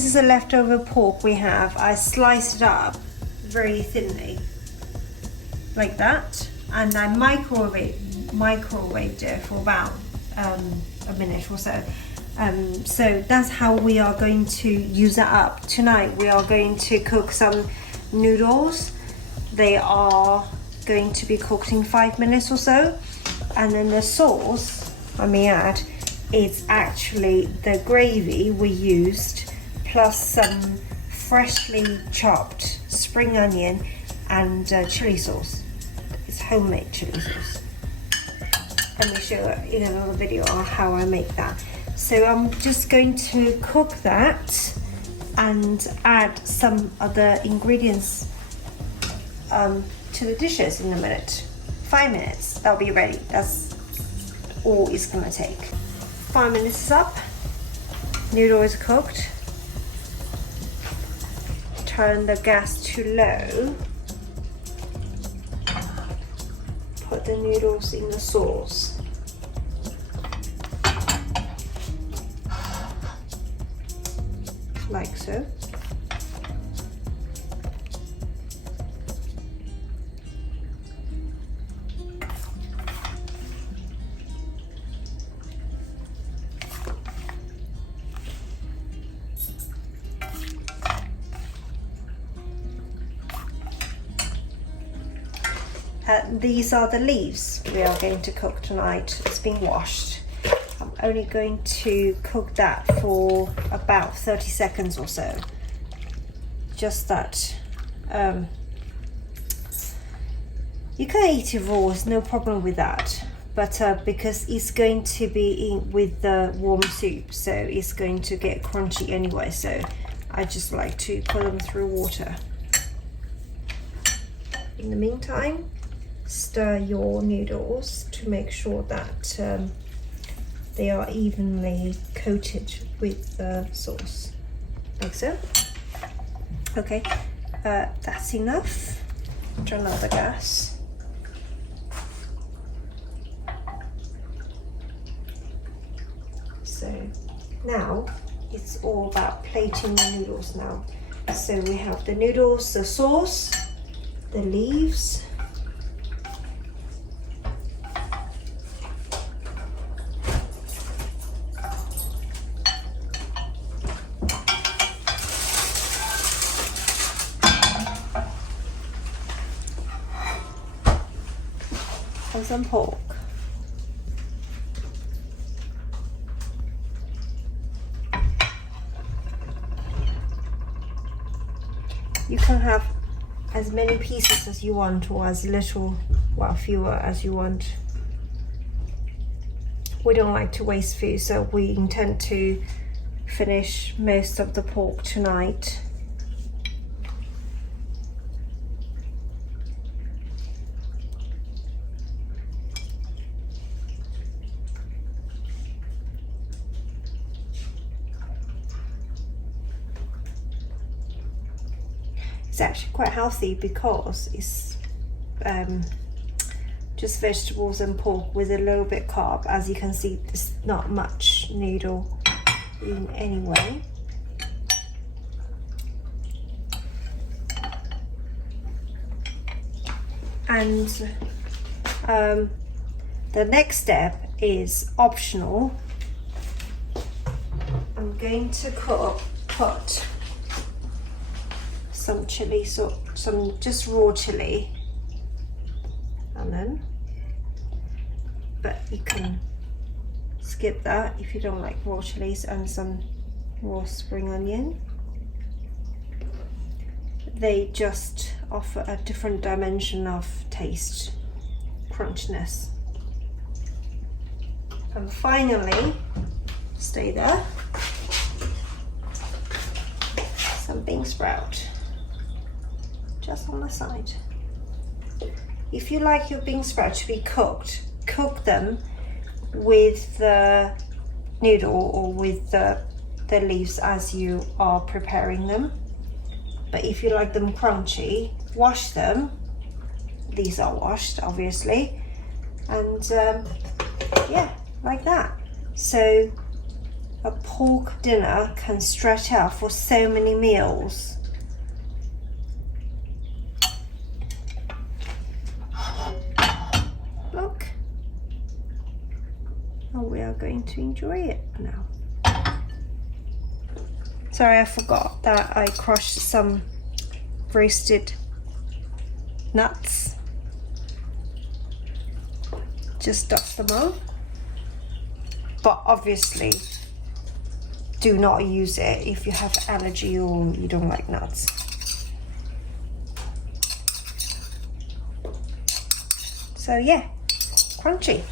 this is a leftover pork we have. I sliced it up very thinly, like that, and I microwaved it for about a minute or so. So that's how we are going to use it up. Tonight we are going to cook some noodles. They are going to be cooked in 5 minutes or so. And then the sauce, I may add, is actually the gravy we used plus some freshly chopped spring onion and chili sauce. It's homemade chili sauce. Let me show you in another video on how I make that. So I'm just going to cook that and add some other ingredients to the dishes in a minute. 5 minutes, that'll be ready. That's all it's gonna take. 5 minutes is up. Noodle is cooked. Turn the gas to low. Put the noodles in the sauce. Like so. These are the leaves we are going to cook tonight. It's been washed. I'm only going to cook that for about 30 seconds or so. Just that. You can eat it raw, there's no problem with that. But because it's going to be in with the warm soup, so it's going to get crunchy anyway. So I just like to put them through water. In the meantime, stir your noodles to make sure that they are evenly coated with the sauce, like so. Okay, that's enough. Turn off the gas. So now it's all about plating the noodles now. So we have the noodles, the sauce, the leaves, and some pork. You can have as many pieces as you want, or as little, well, fewer as you want. We don't like to waste food, so we intend to finish most of the pork tonight. It's actually quite healthy because it's just vegetables and pork with a little bit carb. As you can see, there's not much noodle in anyway. And the next step is optional. I'm going to put some chili, so some just raw chili, and then, but you can skip that if you don't like raw chilies, and some raw spring onion. They just offer a different dimension of taste, crunchiness. And finally, stay there, some bean sprout. Just on the side. If you like your bean sprout to be cooked, cook them with the noodle or with the leaves as you are preparing them. But if you like them crunchy, wash them. These are washed, obviously, and yeah, like that. So a pork dinner can stretch out for so many meals. Look. Oh, we are going to enjoy it now. Sorry, I forgot that I crushed some roasted nuts. Just dust them on. But obviously, do not use it if you have allergy or you don't like nuts. So yeah, crunchy.